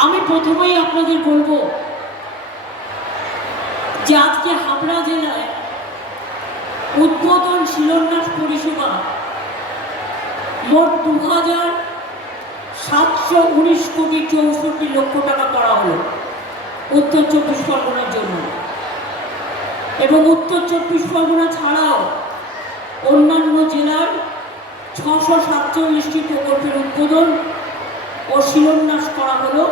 আমি প্রথমেই আপনাদের বলবো যে আজকে হাবড়া জেলায় উদ্বোধন শিলান্যাস পরিষেবা মোট 2,719 কোটি 64 লক্ষ টাকা করা হলো উত্তর চব্বিশ পরগনার জন্য। এবং উত্তর চব্বিশ পরগনা ছাড়াও অন্যান্য জেলার 647টি প্রকল্পের উদ্বোধন ও শিলান্যাস করা হলো।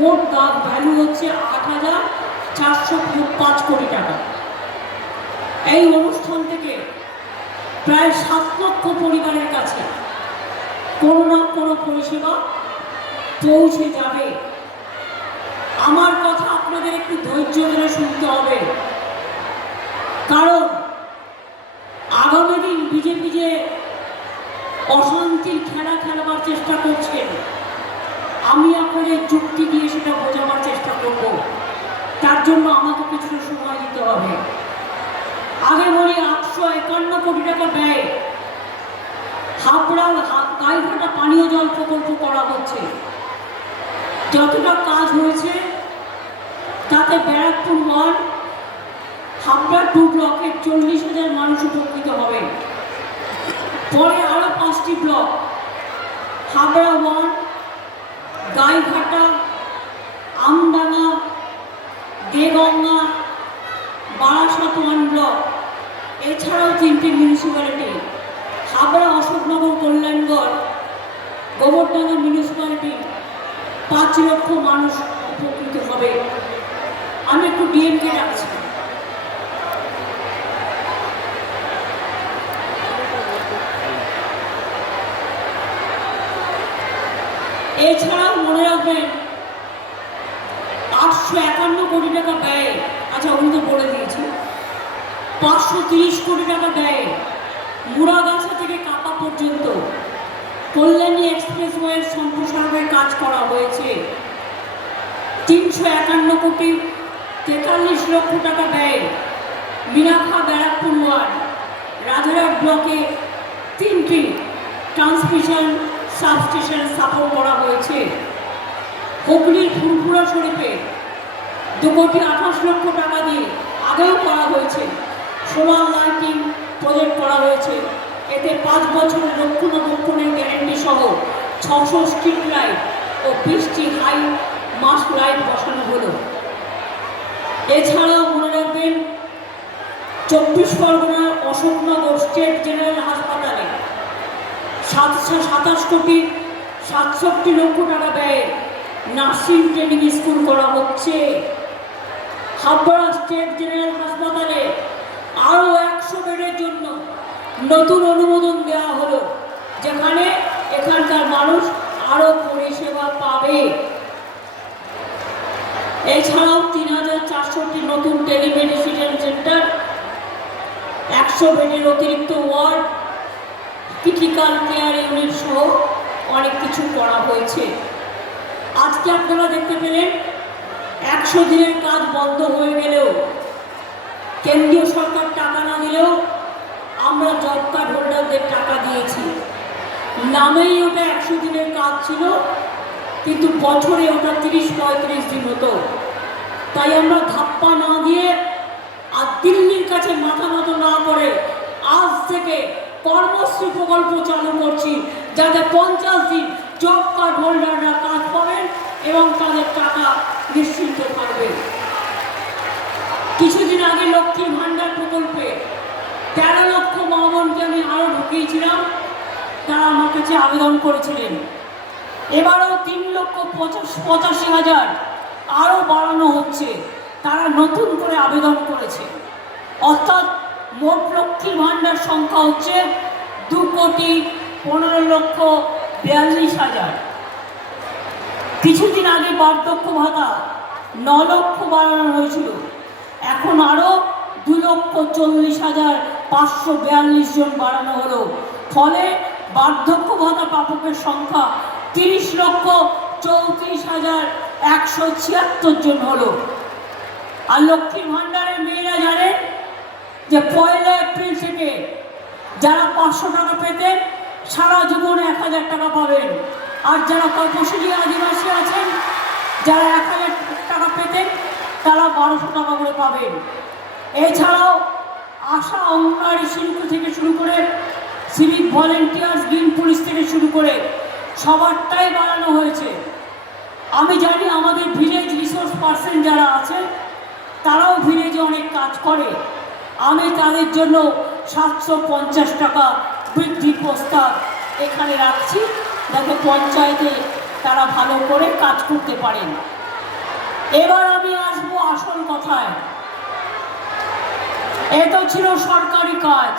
মোট ভ্যালু হচ্ছে 8,405 কোটি টাকা। এই অনুষ্ঠান থেকে প্রায় 7 লক্ষ পরিবারের কাছে কোনো না কোনো পরিষেবা পৌঁছে যাবে। আমার কথা আপনাদের একটু ধৈর্য ধরে শুনতে হবে, কারণ আগামী দিন বিজেপি যে অশান্তির খেলা খেলবার চেষ্টা করছেন, আমি আপনাদের যুক্তি দিয়ে সেটা বোঝাবার চেষ্টা করব। তার জন্য আমাকে কিছুটা সময় দিতে হবে। আগে বলি 851 কোটি টাকা ব্যয় হাবড়া গাইঘাটা পানীয় জল প্রকল্প করা হচ্ছে। যতটা কাজ হয়েছে তাতে ব্যারাকপুর 1, হাবড়া 2 ব্লকের 40,000 মানুষ উপকৃত হবে। পরে আরো 5টি ব্লক হাবড়া 1, গাইঘাটা, আমডাঙ্গা, দেগঙ্গা, বারাসাত 1 ব্লক, এছাড়াও 3টি মিউনিসিপ্যালিটি হাবড়া, অশোকনগর, কল্যাণগড়, গোবরডাঙ্গা মিউনিসিপ্যালিটি 5 লক্ষ মানুষ উপকৃত হবে। আমি একটু ডিএমকে রাখছি। এছাড়াও মনে রাখবেন 851 কোটি টাকা ব্যয়, আচ্ছা উনি তো বলে দিয়েছি, 530 কোটি টাকা ব্যয় মুড়াগাছা থেকে কাপা পর্যন্ত কল্যাণী এক্সপ্রেসওয়ের সম্প্রসারণের কাজ করা হয়েছে। 351 কোটি 43 লক্ষ টাকা ব্যয় মিনাখা ব্যারাকপুর 1, রাজারহাট ব্লকে 3টি ট্রান্সমিশন সাবস্টেশন স্থাপন করা হয়েছে। হুগলির ফুরফুরা শরীফে 2 কোটি 28 লক্ষ টাকা দিয়ে আগেও করা হয়েছে সোলার লাইটিং প্রজেক্ট করা হয়েছে। এতে 5 বছরের রক্ষণাবেক্ষণের গ্যারেন্টি সহ 600 স্ট্রিট লাইট ও 20টি হাই মাস্ক লাইট বসানো হলো। এছাড়াও মনে রাখবেন 24 পরগনার অশোকনগর স্টেট জেনারেল হাসপাতালে 27 কোটি 67 লক্ষ টাকা ব্যয়ে নার্সিং ট্রেনিং স্কুল করা হচ্ছে। হাবড়া স্টেট জেনারেল হাসপাতালে আরও 100 বেডের জন্য নতুন অনুমোদন দেওয়া হলো, যেখানে এখানকার মানুষ আরও পরিষেবা পাবে। এছাড়াও 3,400টি নতুন টেলিমেডিসিন সেন্টার, 100 বেডের অতিরিক্ত ওয়ার্ড, ক্রিটিক্যাল কেয়ার ইউনিট সহ অনেক কিছু করা হয়েছে। আজকে আপনারা দেখতে পেলেন 100 দিনের কাজ বন্ধ হয়ে গেলেও, কেন্দ্রীয় সরকার টাকা না দিলেও আমরা জব কার্ড হোল্ডারদের টাকা দিয়েছি। নামেই ওটা 100 দিনের কাজ ছিল, কিন্তু বছরে ওটা 30-35 দিন হতো। তাই আমরা ধাপ্পা না দিয়ে আর দিল্লির কাছে মাথা নত না করে আজ থেকে কর্মশ্রী প্রকল্প চালু করছি, যাতে 50 দিন জব কার্ড হোল্ডাররা কাজ পাবেন এবং তাদের টাকা নিশ্চিন্ত থাকবে। কিছুদিন আগে লক্ষ্মীর ভাণ্ডার প্রকল্পে 13 লক্ষ মা-বোনকে আমি আরও ঢুকিয়েছিলাম, তারা আমার কাছে আবেদন করেছিলেন। এবারও 3,85,000 আরও বাড়ানো হচ্ছে, তারা নতুন করে আবেদন করেছে। অর্থাৎ মোট লক্ষ্মীর ভাণ্ডার সংখ্যা হচ্ছে 2,15,42,000। কিছুদিন আগে বার্ধক্য ভাতা 9 লক্ষ বাড়ানো হয়েছিল, এখন আরও 2,40,542 জন বাড়ানো হলো। ফলে বার্ধক্য ভাতা প্রাপকের সংখ্যা 30,34,176 জন হলো। আর লক্ষ্মীর ভাণ্ডারের মেয়েরা জানেন যে 1 এপ্রিল থেকে যারা 500 টাকা পেতেন সারা জীবনে 1000 টাকা পাবেন। আর যারা তপশিলি আদিবাসী আছেন যারা 1000 টাকা পেতেন তারা 1200 টাকা করে পাবেন। এছাড়াও আশা অঙ্গনওয়াড়ি শিল্প থেকে শুরু করে সিভিক ভলেন্টিয়ার্স, গ্রিন পুলিশ থেকে শুরু করে সবারটাই বাড়ানো হয়েছে। আমি জানি আমাদের ভিলেজ রিসোর্স পার্সন যারা আছে তারাও ভিলেজে অনেক কাজ করে। আমি তাদের জন্য 750 টাকা বৃদ্ধির প্রস্তাব এখানে রাখছি, যাতে পঞ্চায়েতে তারা ভালো করে কাজ করতে পারেন। এবার আমি আসবো আসল কথায়। এটা ছিল সরকারি কাজ।